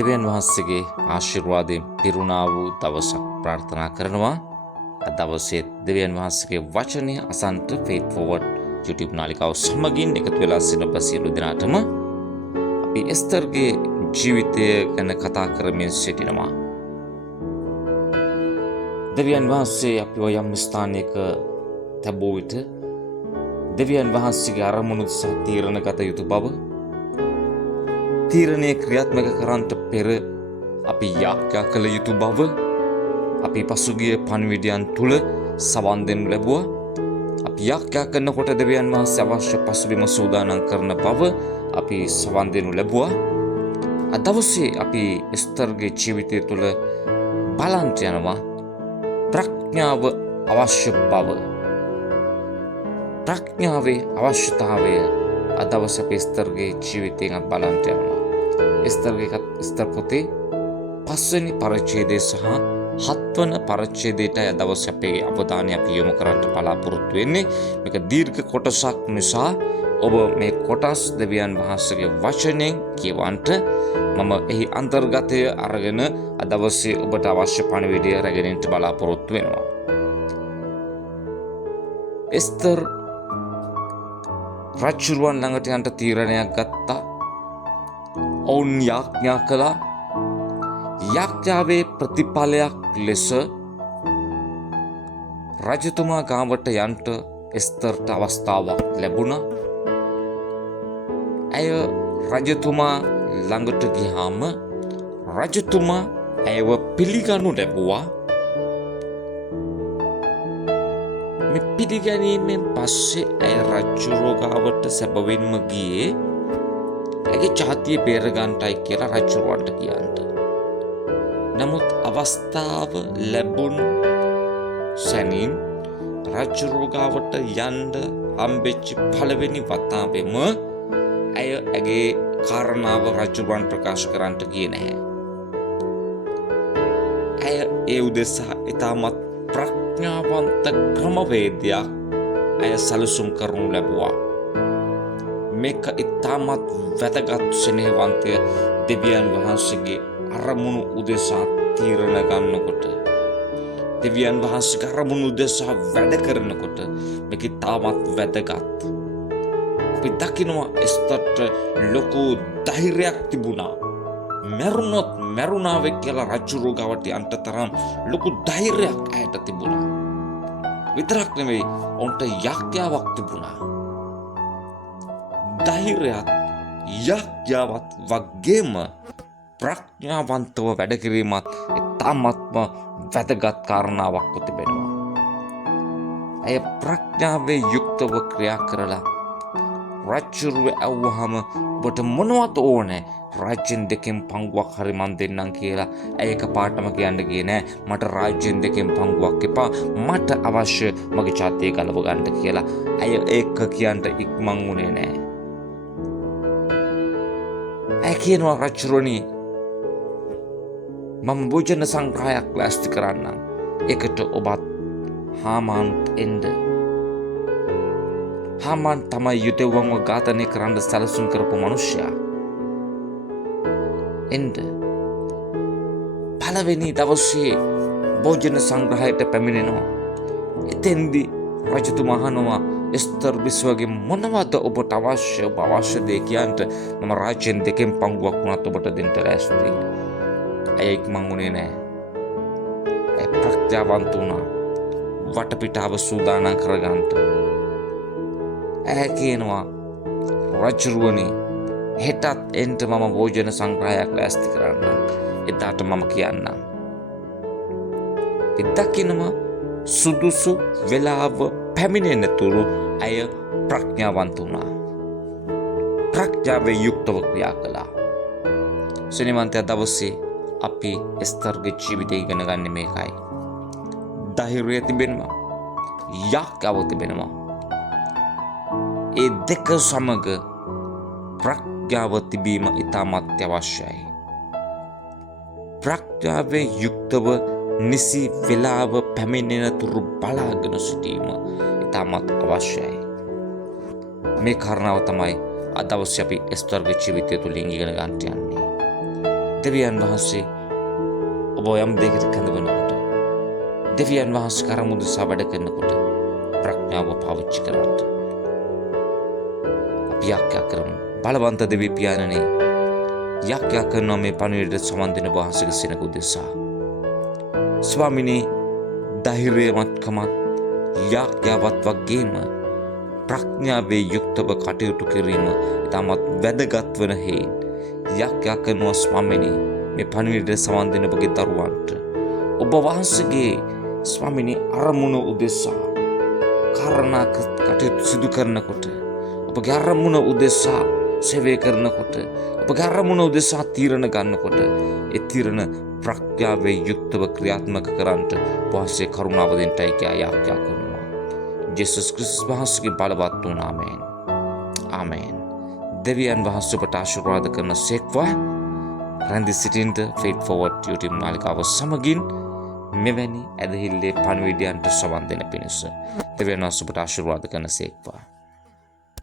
දෙවියන් වහන්සේගේ ආශිර්වාදයෙන් පිරුණා වූ දවසක් ප්‍රාර්ථනා කරනවා. අද දවසේ දෙවියන් වහන්සේගේ වචනය අසන්ට Faith Forward YouTube නාලිකාව සමගින් එකතු වෙලා සිටින ඔබ සියලු දෙනාටම අපි එස්තරගේ ජීවිතය ගැන කතා කරමින් සිටිනවා. දෙවියන් වහන්සේ අපිව යම් ස්ථානයක තැබූ විට දෙවියන් වහන්සේගේ අරමුණු සහ තීරණ ගත යුතු බව, තීරණය ක්‍රියාත්මක කරන්නට පෙර අපි යාඥා කළ යුතු බව අපි පසුගිය පණිවිඩයන් තුල සවන් දෙනු ලැබුවා. අපි යාඥා කරනකොට දෙවියන් වහන්සේ අවශ්‍ය පසුබිම සූදානම් කරන බව අපි සවන් දෙනු ලැබුවා. අද දවසේ අපි එස්තරගේ ජීවිතය තුළ බලන්ට යනවා ප්‍රඥාව අවශ්‍ය බව. ප්‍රඥාවේ අවශ්‍යතාවය අද දවසේ අපි එස්තරගේ ජීවිතයෙන් බලන්ට යනවා. එස්තර පොතේ 5 වෙනි පරිච්ඡේදය සහ 7 වන පරිච්ඡේදයට අද දවසේ අපේ අවධානය අපි යොමු කරන්න බලාපොරොත්තු වෙන්නේ. මේක දීර්ඝ කොටසක් නිසා ඔබ මේ කොටස් දෙවියන් වහන්සේගේ වචනෙන් කියවන්නට මම එහි අන්තර්ගතය අරගෙන අද දවසේ ඔබට අවශ්‍ය පණිවිඩය රැගෙන යන්න බලාපොරොත්තු වෙනවා. එස්තර රජුරුවන් ළඟට යන්න තීරණයක් ගත්තා. ඔවුන් යාඥා කළා. යාඥාවේ ප්‍රතිඵලයක් ලෙස රජතුමා ගාවට යන්න එස්තරට අවස්ථාවක් ලැබුණා. ඇය රජතුමා ළඟට ගියාම රජතුමා ඇයව පිළිගනු ලැබුවා. මේ පිළිගැනීමෙන් පස්සේ ඇය රජුරුව ගාවට සැබවින්ම ගියේ ඇගේ ජාතිය බේරගන්නටයි කියලා රජුරුවන්ට කියන්න. නමුත් අවස්ථාව ලැබුණු සැනින් රජුරුව ගාවට යන්න හම්බෙච්ච පළවෙනි වතාවෙම ඇය ඇගේ කාරණාව රජුරුවන් ප්‍රකාශ කරන්නට ගියේ නැහැ. ඇය ඒ උදෙසා ඉතාමත් ප්‍රඥාවන්ත ක්‍රමවේදයක් ඇය සැලසුම් කරනු ලැබුවා. මේක ඉතාමත් වැදගත් ස්නේහවන්තය දෙවියන් වහන්සේගේ අරමුණු උදෙසා තීරණ ගන්නකොට, දෙවියන් වහන්සේගේ අරමුණු උදෙසා වැඩ කරනකොට මේක ඉතාමත් වැදගත්. අපි දකිනවා එස්තරට ලොකු ධෛර්යයක් තිබුණා. මරුණොත් මරුණාවේ කියලා රජුරුව ගාවට යන්න තරම් ලොකු ධෛර්යයක් ඇයට තිබුණා. විතරක් නෙවෙයි, ඔවුන්ට යාඥාවක් තිබුණා. ධෛර්යයත් යාඥාවත් වගේම ප්‍රඥාවන්තව වැඩ කිරීමත් ඉතාමත්ම වැදගත් කාරණාවක් තිබෙනවා. ඇය ප්‍රඥාවේ යුක්තව ක්‍රියා කරලා රජුරුව ඇව්වහම ඔබට මොනවද ඕනේ? රාජ්‍යන් දෙකෙන් පංගුවක් හරි මන් දෙන්නම් කියලා ඇය එකපාරටම කියන්න ගියේ නෑ. මට රාජ්‍යන් දෙකෙන් පංගුවක් එපා, මට අවශ්‍ය මගේ ජාතිය ගලව ගන්න කියලා ඇය ඒක කියන්න ඉක්මන් වුණේ නෑ. ඇය කියනවා රජුරුවනි, මම භෝජන සංග්‍රහයක් ලෑස්ති කරන්නම්. ඒකට ඔබත් හාමාන්ට එන්න. හාමාන් තමයි යුදෙව්වන්ව ඝාතනය කරන්න සැලසුම් කරපු මිනිසයා. එන්න. පළවෙනි දවසේ භෝජන සංග්‍රහයට පැමිණෙනවා. එතෙන්දී රජතුමා අහනවා එස්තර විශ්වගේ මොනවද ඔබට අවශ්‍ය? ඔබ අවශ්‍ය දේ කියන්න මම රාජ්‍යන් දෙකෙන් පංගුවක් වුණත් ඔබට දෙන්න ලෑස්තියි. ඇය ඉක්මන් වුණේ නෑ. ඇය ප්‍රඥාවන්ත වුණා. වටපිටාව සූදානම් කරගන්න. ඇය කියනවා රජුරුවනි, හෙටත් එන්න මම භෝජන සංග්‍රහයක් ලෑස්ති කරන්නම්. එදාට මම කියන්නම්. ඉදකිනම සුදුසු වෙලාව පැමිණෙන තුරු ඇය ප්‍රඥාවන්ත වුණා. ප්‍රඥාවේ යුක්තව ක්‍රියා කළා. සෙනෙවන්තය දවසේ අපි එස්තරගේ ජීවිතය ඉගෙන ගන්න මේකයි. ධෛර්යය තිබෙනවා, යාඥාව තිබෙනවා. ඒ දෙක සමග ප්‍රඥාව තිබීම ඉතාමත් අවශ්‍යයි. ප්‍රඥාවේ යුක්තව නිසි වෙලාව පැමිණෙන තුරු බලාගෙන සිටීම ඉතාමත් අවශ්‍යයි. මේ කාරණාව තමයි අද දවසේ අපි එස්තරගේ ජීවිතය තුළින් ඉගෙන ගන්න යන්නේ. දෙවියන් වහන්සේ ඔබ යම් දෙයකට කැඳවනකොට, දෙවියන් වහන්සේ කරමුදු සා වැඩ කරනකොට ප්‍රඥාව පාවිච්චි කරන්න. අපි යාඥා කරමු. බලවන්ත දෙවි පියාණනේ, යාඥා කරනවා මේ පණිවිඩයට සමන් දෙන වහන්සේගේ සෙනඟ උදෙසා. ස්වාමිනේ, ධෛර්යවත්කමත් යාඥාවත් වගේම ප්‍රඥාවේ යුක්තව කටයුතු කිරීම ඉතාමත් වැදගත් වන හේයින් යාඥා කරනවා ස්වාමිනේ, මේ පණිවිඩයට සමන් දෙන ඔබගේ දරුවන්ට ඔබ වහන්සේගේ ස්වාමිනේ අරමුණ උදෙසා කාරණා කටයුතු සිදු කරනකොට, ඔබගේ අරමුණ උදෙසා සේවය කරනකොට, ඔබගේ අරමුණ උදෙසා තීරණ ගන්නකොට, ඒ තීරණ ප්‍රඥාවේ යුක්තව ක්‍රියාත්මක කරන්නට වහන්සේ කරුණාව දෙන්නයි කියා යාඥා කරනවා. ජේසුස් ක්‍රිස්තුස් වහන්සේගේ බලවත් වූ නාමයෙන්. ආමේන්. දෙවියන් වහන්සේ ඔබට ආශිර්වාද කරන සේක්වා. රැඳී සිටින්ට ෆේත් ෆෝවර්ඩ් YouTube නාලිකාව සමගින් මෙවැනි ඇදහිල්ලේ පණිවිඩයන්ට සවන් දෙන පිණිස දෙවියන් වහන්සේ ඔබට ආශිර්වාද කරන සේක්වා.